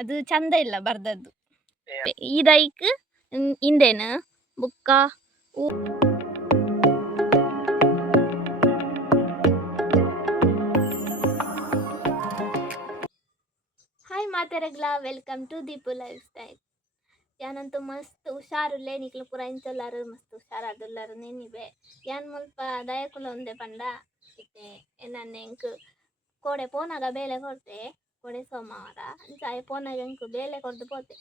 ಅದು ಚಂದ ಇಲ್ಲ ಬರ್ದದ್ದು. ಇದೈಕ್ ಇಂದೇನ ಬುಕ್ಕ ಹಾಯ್ ಮಾತಾರಗ್ಲ. Welcome to Deepu lifestyle ಯಾನಂತೂ ಮಸ್ತ್ ಹುಷಾರುಲ್ಲೇ ನಿಕ್ಲು ಪುರ ಇಂಚೊಲ್ಲಾರು ಮಸ್ತ್ ಹುಷಾರಾದುಲ್ಲಾರು ನೀನಿವೆ ಯಾನ್ ಮುಲ್ಪ ದಯಕುಲ ಒಂದೇ ಪಂಡ? ಇತ್ತೆ ಎನ್ನನ್ನೆ ಎಂಕ್ ಕೋಡೆ ಪೋನಾಗ ಬೇಲೆ ಕೊಡ್ತೆ ಕೋಡೆ ಸೋಮವಾರ ಅಂಚ ಆಯೆ ಪೋನಾಗ ಎಂಕ್ ಬೇಲೆ ಕೊರ್ದು ಪೋತೆ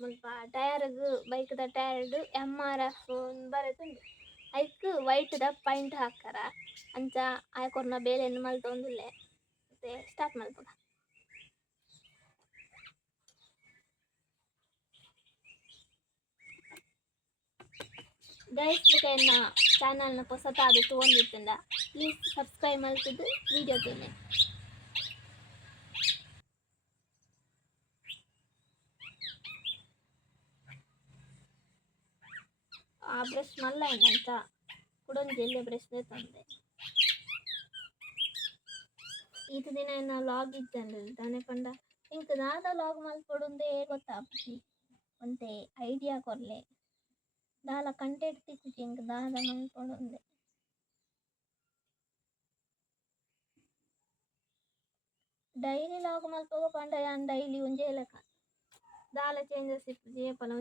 ಮುಲ್ಪ ಟಯರ್ಗ್ ಬೈಕ್ದ ಟಯರ್ಡ್ ಎಂ ಆರ್ ಎಫ್ ಬರೆತುಂಡು ಐಕ್ ವೈಟ್ದ ಪೈಂಟ್ ಹಾಕ್ಕಾರ ಅಂಚ ಆಯೆ ಕೊರ್ನ ಬೇಲೆನ್ ಮಲ್ತೊಂದುಲ್ಲೆ ಮತ್ತೆ ಸ್ಟಾರ್ಟ್ ಮಲ್ಪುಗ ಗೈಸ್ ಬುಕೈನ ಚಾನಲ್ನ ಹೊಸತಾದ ತಗೊಂಡಿತ್ತಂಡ ಪ್ಲೀಸ್ ಸಬ್ಸ್ಕ್ರೈಬ್ ಮಾಡ್ತಿದ್ದು ವಿಡಿಯೋ ತಿನ್ನಿ ಆ ಬ್ರಷ್ ಮಲ್ಲ ಅಂತ ಕುಡೊಂದು ಎಲ್ಲೆ ಬ್ರಷ್ ತಂದೆ ಈತ ದಿನ ಏನ ಲಾಗ್ ಇತ್ತಂದ್ರೆ ತಾನೆ ಪಂಡ ಇಂಕ ದಾದ ಲಾಗ್ ಮಲ್ಪೊಡುಂದೇ ಗೊತ್ತಾಪಿ ಒಂತೆ ಐಡಿಯಾ ಕೊರ್ಲೆ ದಾಲ ಕಂಟೆಂಟ್ ತಿಕ್ಕುಚಿ ಇಂಕ ದಾದ ಮಲ್ಪೊಡುಂದೆ ಡೈಲಿ ಲಾಗ್ ಮಲ್ಪಗ ಪಂಡ ಯಾನ್ ಡೈಲಿ ಒಂಜೇ ಲೆಕ್ಕ ದಾಲ ಚೇಂಜಸ್ ಇಪ್ಪುಜಿ ಏಪಲ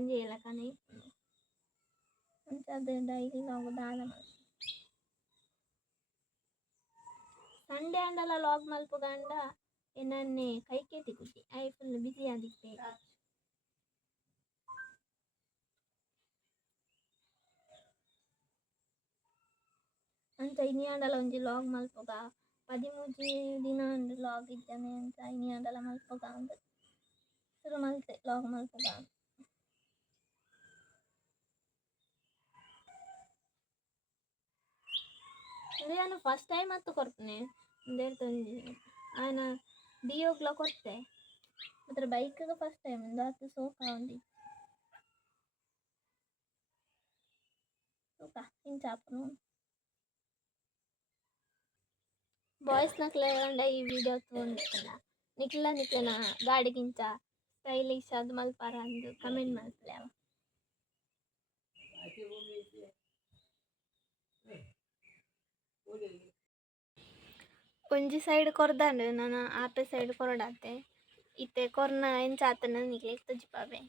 ಒಂಜೇ ಲೆಕ್ಕನೆ ಇಪ್ಪುಂಡು ಅಂಚದ್ದು ಡೈಲಿ ಲಾಗ್ ದಾಲ ಮಲ್ಪು Sunday ಅಂಡಲ log ಮಲ್ಪುಗಂಡ ಎನ್ನನ್ನೆ Kaikeyi ತಿಕ್ಕುಚಿ I full ಬಿಸಿ ಆದಿತ್ತೆ ಅಂಚ ಇನಿಯಾಂಡಲ ಒಂಜಿ ಲಾಗ್ ಮಲ್ಪುಗ ಪದಿಮೂಜಿ ದಿನ ಉಂಡು ಲಾಗ್ ಇಜ್ಜನೆ ಅಂಚ ಇನಿಯಾಂಡಲ ಮಲ್ಪುಗ ಅಂದ್ ಶುರು ಮಲ್ತೆ ಲಾಗ್ ಮಲ್ಪುಗ ನಾನು ಫಸ್ಟ್ ಟೈಮ್ ಅತ್ತು ಕೊಡ್ತೇನೆ ಒಂದೆರಡು ಒಂಜಿ ಆಯ್ನ ಡಿಯೋಗ್ಲ ಕೊಡ್ತೆ ಮಾತ್ರ ಬೈಕ್ಗೆ ಫಸ್ಟ್ ಟೈಮ್ ಒಂದು ಹತ್ತು ಸೋಫಾ ಉಂಡಿ ಸೋಫಾ ಇಂಚಾಪುನು ಬಾಯ್ಸ್ ನಕ್ಲೆಂಡ ಈ ವಿಡಿಯೋ ತಗೊಂಡಿತ್ತಲ್ಲ ನಿಕ್ಲ ನಿಕ್ಲೆನ ಗಾಡಿಗಿಂಚ ಸ್ಟೈಲಿಶ್ ಅದು ಮಲ್ಪಾರ ಅಂದು ಕಮೆಂಟ್ ಮಲ್ಪಲೆ ಅವ ಒಂಜಿ ಸೈಡ್ ಕೊರ್ದಾಂಡು, ನಾನು ಆಪೆ ಸೈಡ್ ಕೊರಡಾತೆ. ಇತ್ತೆ ಕೊರ್ನ ಎಂಚ ಆತನ ನಿಕ್ಲೆ ತುಜಿಪಾವೆ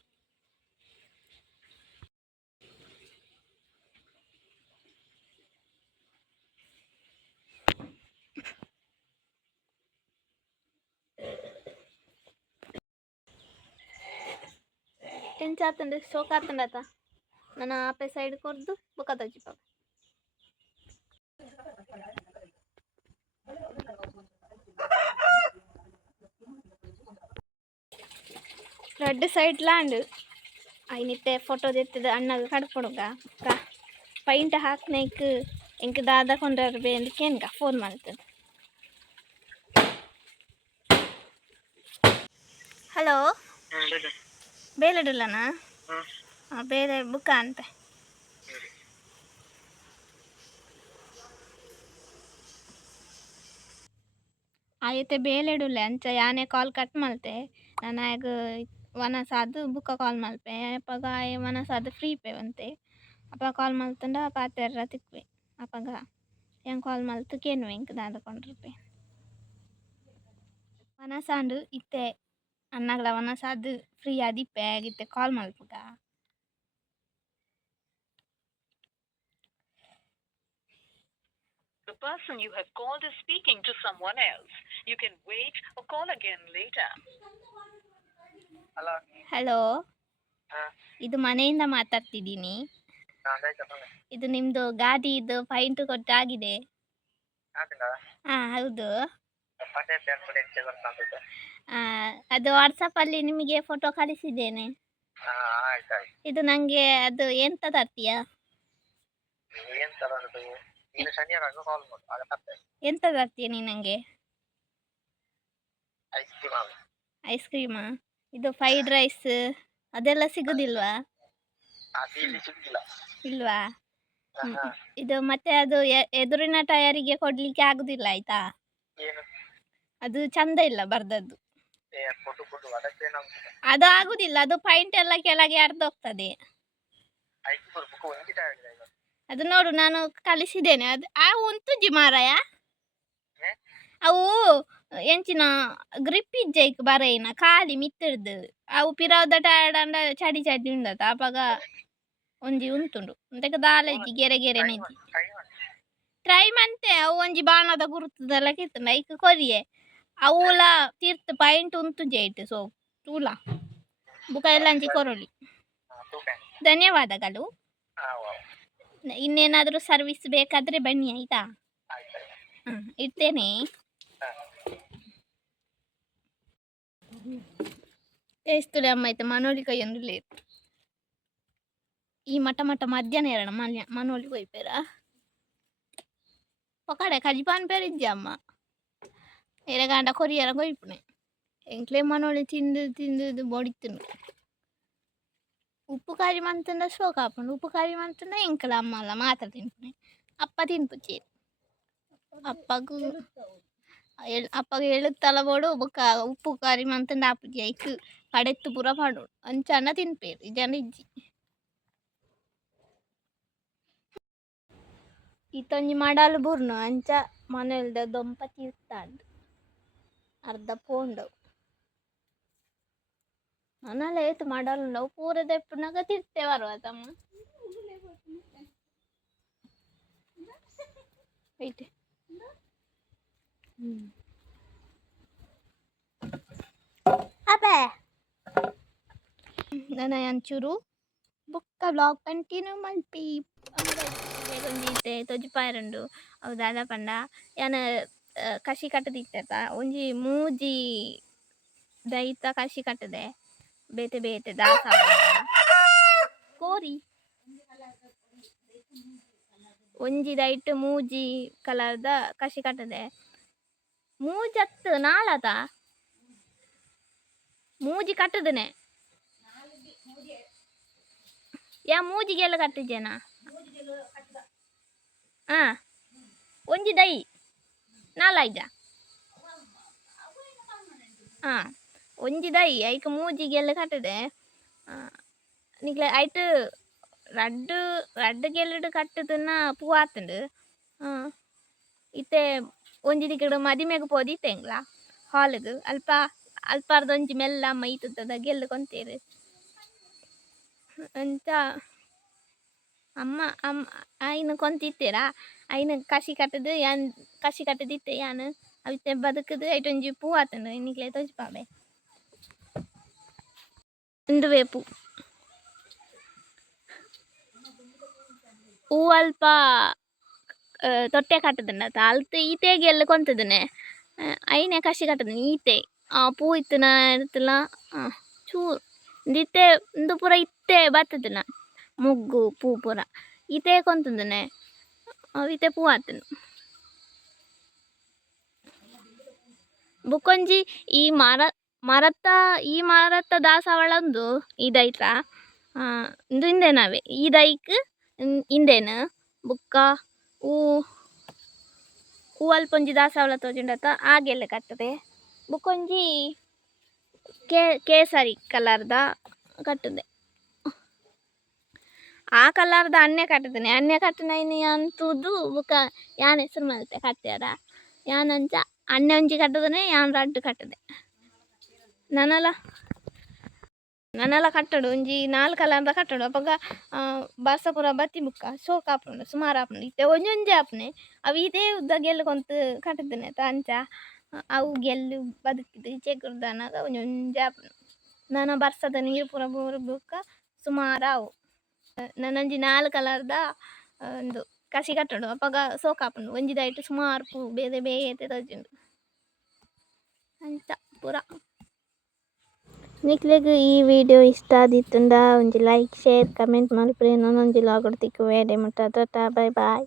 ಎಂಚ ಆತಂಡು ಶೋಕ ಆತಂಡಾತ ನಾನು ಆಪೆ ಸೈಡ್ ಕೊರ್ದು ಬುಕ್ಕ ತುಜಿಪಾವೆ ரெண்டு ಸೈಡ್ಲಾಂಡ್ ಐನಿತ್ತೆ ಫೋಟೋ ತೆತ್ತದ ಅಣ್ಣಗ ಕಡ್ಕೊಡುಗ ಪೈಂಟ್ ಹಾಕ್ನೇಕ್ ಎಂಕ್ ದಾದ ಕೊಂಡ್ರೆ ಅಂತ ಕೇನ್ಗ ಫೋನ್ ಮಾಡ್ತದೆ ಹಲೋ ಬೇಲೆಡುಲ್ಲನಾ ಬೇರೆ ಬುಕ್ಕ ಅಂತ ಆಯ್ತೆ ಬೇಲೆಡುಲ್ಲೆ ಅಂಚ ಯಾನೆ ಕಾಲ್ ಕಟ್ ಮಲ್ತೆ ನಾನು ಆಗ ವನಸ ಅದು ಬುಕ್ಕ ಕಾಲ್ ಮಲ್ಪೆ ಅಪ್ಪಗ ಆಯ್ ವನಸ ಫ್ರೀ ಪೇ ಅಂತೆ. ಅಪ್ಪ ಕಾಲ್ ಮಲ್ತಂಡ ಪಾತೆರ್ರ ತಿಕ್ವೆ ಅಪ್ಪಗ, ಹೆಂಗೆ ಕಾಲ್ ಮಲ್ತು ಕೇನು ಹೆಂಗೆ ದಾದಕೊಂಡ್ರಪೆ ವನಸಾಂಡು ಇತ್ತೆ, ಅನ್ನಗ್ಲ, ವನಸ ಫ್ರೀ ಆದಿಪ್ಪೆ ಆಗಿತ್ತೆ ಕಾಲ್ ಮಲ್ಪುಗ The person you have called is speaking to someone else. You can wait or call again later. Hello ಇದು ಮನೆಯಿಂದ ಮಾತಾಡ್ತಿದ್ದೀನಿ. ಇದು ನಿಮ್ದು ನಿಮ್ಮದು ಗಾಡಿದು ಪೈಂಟ್ ಕೊಟ್ಟಾಗಿದೆ. ಹಾ ಹೌದು. ಅದು ಅದು ವಾಟ್ಸಪ್ಪಲ್ಲಿ ನಿಮಗೆ ಫೋಟೋ ಕಳಿಸಿದ್ದೇನೆ. ಇದು ನಂಗೆ ಅದು ಎಂತ ತರ್ತೀಯಾ ಎಂತ ತರ್ತೀಯ ನೀ ಕ್ರೀಮ್ ಐಸ್ ಕ್ರೀಮಾ ಇದು ಫ್ರೈಡ್ ರೈಸ್ ಅದೆಲ್ಲ ಸಿಗೋದಿಲ್ವಾ? ಇಲ್ವಾ? ಇದು ಮತ್ತೆ ಅದು ಎದುರಿನ ಟಯರಿಗೆ ಕೊಡ್ಲಿಕ್ಕೆ ಆಗುದಿಲ್ಲ ಆಯ್ತಾ? ಅದು ಚಂದ ಇಲ್ಲ ಬರ್ದದ್ದು. ಅದು ಆಗುದಿಲ್ಲ ಅದು ಪಾಯಿಂಟ್ ಎಲ್ಲ ಕೆಳಗೆ ಅರ್ಧೋಗ್ತದೆ ಆಗಿದೆ ಈಗ ಅದು ನೋಡು ನಾನು ಕಲಿಸಿದ್ದೇನೆ. ಅದು ಆ ಉಂತುಜಿ ಮಾರಾಯ? ಹೇ? ಅವು ಎಂಚಿನ ಗ್ರಿಪ್ ಇಜ್ಜೈಕ್ ಬರೈನ ಖಾಲಿ ಮಿತ್ತಿಡ್ದು. ಅವು ಪಿರಾವ್ದ ಟಾಡಂಡ ಚಡಿ ಚಡಿ ಉಂಡತ ಅಪಾಗ ಒಂಜಿ ಉಂತುಂಡು. ಅಂತೆಕ ದಾಲಜ್ಜಿ ಗೆರೆ ಗೆರೆ ನೆಜ್ಜಿ. ಟ್ರೈ ಮಂತೆ ಅವು ಒಂಜಿ ಬಾಣದ ಗುರುತದಲ್ಲ ಕಿತ್ತುಂಡ. ಐಕ್ ಕೊರಿಯೆ. ಅವುಲ ತೀರ್ಥ ಪಾಯಿಂಟ್ ಉಂತು ಜೈಟ್ ಸೊ ತೂಲ. ಬುಕ ಎಲ್ಲ ಅಂಜಿ ಹಾಂ ತೂಕ ಧನ್ಯವಾದಗಳು. ಹಾಂ ಇನ್ನೇನಾದರೂ ಸರ್ವಿಸ್ ಬೇಕಾದರೆ ಬನ್ನಿ ಆಯ್ತಾ. ಹ್ಮ್, ಇಡ್ತೇನೆ. వేస్తులే అమ్మ అయితే మనోళ్ళకి అయ్యందు లేదు ఈ మట మట మధ్యాహ్నం ఎరడం మళ్ళీ మనోళ్ళకి పోయిపోయారా ఒకడే కజిపాన్ పేరు ఇద్ది అమ్మ ఎరగంట కొరియర పోయిపోయినాయి ఇంట్లో మనోళ్ళు తిందు తిందు బొడితున్నారు ఉప్పు కారం అంతుందా షో కాకుండా ఉప్పు కారం అంతుందా ఇంకా అమ్మ మాత్ర తింటున్నాయి అప్ప తినిపించేది అప్పకు ಅಪ್ಪಗೂ ಎಳ್ ಅಪ್ಪಗ ಎಳುತ್ತಲ ಬೋಡು ಬೊಕ್ಕ ಉಪ್ಪು ಕಾರಿ ಮಂತಂದ ಆಪುಜಿ ಐಕ್ ಕಡೆತ್ತು ಪೂರ ಪಾಡು ಅಂಚನ ತಿನ್ಪೇರು ಜನ ಇಜ್ಜಿ ಈತೊಂಜಿ ಮಾಡಲು ಬುರ್ನು ಅಂಚ ಮನೆಲ್ದ ದೊಂಪ ತೀರ್ತಾಂಡು ಅರ್ಧ ಪೋಂಡವು ಮನೇಲಿ ಏತು ಮಾಡಲು ನಾವು ಪೂರ ದೆಪ್ಪನಾಗ ತಿರ್ತೆ ಬರುವ ತಮ್ಮ ಐತೆ ಅಪ್ಪೆ ನನ್ನ ಒಂಚೂರು ಬುಕ್ಕ ಬ್ಲಾಗ್ ಕಂಟಿನ್ಯೂ ಮಲ್ಪಿ ಒಂಜಿತ್ತೆ ತೊಜಿಪಾಯರಂಡು ಅವು ದಾದ ಪಂಡ. ಯಾನ ಕಸಿ ಕಟ್ಟದಿತ್ತ ಒಂಜಿ ಮೂಜಿ ದೈತ ಕಸಿ ಕಟ್ಟದೆ. ಬೇತೆ ಬೇತೆ ದಾಸ ಕೋರಿ. ಒಂಜಿ ದೈಟ್ ಮೂಜಿ ಕಲರ್ದ ಕಸಿ ಕಟ್ಟದೆ. ಮೂಜತ್ತು ನಾಳದ? ಮೂಜಿ ಕಟ್ಟದನೆ? ಯಾ ಮೂಜಿಗೆಲ್ಲ ಕಟ್ಟಿದ್ದೇನಾ? ಹಾ ಒಂಜಿ ದೈ, ನಾಲೈದ? ಹಾ ಒಂಜಿ ದೈ, ಐಕ ಮೂಜಿಗೆಲ್ಲ ಕಟ್ಟದೆ. ನಿಕ್ಲೆ ಐಟ್ ರಡ್ಡು ರಡ್ಡು ಗೆಲ್ಲಡು ಕಟ್ಟದನ್ನ ಪೂ ಆತಂಡು. ಹಾಂ ಇತ್ತೆ ಒಂಜಿ ದಿಕ್ಕಡು ಮದಿಮೆಗ್ ಪೋದಿತ್ತೆಂಗ್ಲ ಹಾಲ್ಗ್. ಅಲ್ಪ, ಅಲ್ಪಾರ್ದೊಂಜಿ ಮೆಲ್ಲ ಮೈತುತ್ತದ ಗೆಲ್ಲ್ ಕೊಂತೆರ್. ಅಂತ ಅಮ್ಮ ಅಮ್ಮ ಐನ್ ಕೊಂತಿತ್ತೆರ? ಐನ್ ಕಸಿ ಕಟ್ಟದು ಯಾನ್, ಕಸಿ ಕಟ್ಟದಿತ್ತೆ ಯಾನ್? ಅವಿತ್ತೆ ಬದುಕದು ಐಟೊಂಜಿ ಪೂ ಆತಂಡು ಇನ್ನಿಕ್ಲೆ ತೋಜ್ಪಾಬೆ ಉಂದುವೆ ವೇಪು. ಹೂ ಅಲ್ಪ ತೊಟ್ಟೆ ಕಟ್ಟದನ್ನ ಅಲ್ತು ಈತೆಗೆ ಎಲ್ಲ ಕೊಂತದನೆ ಐನೆ ಕಸಿ ಕಟ್ಟದನೆ ಈತೆ. ಆ, ಪೂ ಇತ್ತನ ಇರ್ತಲ್ಲ ಚೂರು ದಿತ್ತೆ ಇಂದು ಪೂರ ಇತ್ತೆ ಬರ್ತದನ ಮುಗ್ಗು, ಪೂ ಪೂರ. ಈತೆ ಕೊಂತದನೆ ಈತೆ ಪೂ ಆತನು. ಬುಕ್ಕೊಂಜಿ ಈ ಮರ, ಮರತ್ತ, ಈ ಮರತ್ತ ದಾಸವಾಳಂದು ಇದೈತ ಇಂದು ಇಂದೇನವೆ ಈ ದೈಕ್ ಇಂದೇನು ಬುಕ್ಕ ಹೂ ಹೂ ಅಲ್ಪೊಂಜಿ ದಾಸವಾಳ ತೋಜುಂಡತ ಆಗೆಲ್ಲ ಕಟ್ಟದೆ. ಬುಕ್ಕೊಂಜಿ ಕೇ, ಕೇಸರಿ ಕಲರ್ದ ಕಟ್ಟದೆ. ಆ ಕಲರ್ದ ಅಣ್ಣೆ ಕಟ್ಟದೇನೆ. ಅಣ್ಣೆ ಕಟ್ಟನೈನಿ ಅಂತದ್ದು ಬುಕ್ಕ ಯಾನ್ ಹೆಸರು ಮಲ್ತೆ ಕಟ್ಟ್ಯಾರ. ಅಂಚ ಅಣ್ಣೆ ಒಂಜಿ ಕಟ್ಟದನೆ, ಯಾನ್ ರಡ್ಡು ಕಟ್ಟದೆ. ನನ್ನಲ ನನ್ನಲ ಕಟ್ಟಡು, ಒಂಜಿ ನಾಲ್ಕು ಕಲರ್ದ ಕಟ್ಟಡು. ಅಪ್ಪಗ ಬರ್ಸ ಪೂರ ಬತ್ತಿ ಬುಕ್ಕ ಶೋಕ ಆಪುಂಡು ಸುಮಾರು ಆಪುಂಡು ಇತ್ತೆ. ಒಂಜೊಂಜಿ ಒಂಜಿ ಆಪುನೆ. ಅವು ಇದೇ ಉದ್ದ ಗೆಲ್ಲು ಕೊಂತ ಕಟ್ಟದನೆ ಅಂಚ. ಅವು ಗೆಲ್ಲು ಬದುಕಿದ್ದು, ಈಚೆ ಕುರ್ದನಾಗ ನನ ಒಂಜಿ ನಾನು ಬರ್ಸದ ನೀರು ಪೂರ ಪೂರ ಬುಕ್ಕ ಸುಮಾರು ಅವು. ನನ್ನೊಂಜಿ ನಾಲ್ ಕಲರ್ದ ಒಂದು ಕಸಿ ಕಟ್ಟಡು. ಅಪ್ಪಗ ಶೋಕ ಆಪುಂಡು ಒಂಜಿ ದೈಟ್ ಸುಮಾರು ಪೂ ಬೇರೆ ಬೇತೆ ತೋಜುಂಡು ಅಂಚ, ಪೂರ. ನಿಕ್ಲೆಗ್ ಈ ವಿಡಿಯೋ ಇಷ್ಟ ಆದಿತ್ತುಂಡ ಒಂಜಿ ಲೈಕ್ ಶೇರ್ ಕಮೆಂಟ್ ಮಲ್ಪುರಿ ಇನ್ನೊಂಜಿ ಲಾಗ್ ತಿಕ್ಕು ಬೇಡೆ ಮುಟ್ಟ ಟಾಟಾ ಬೈ ಬಾಯ್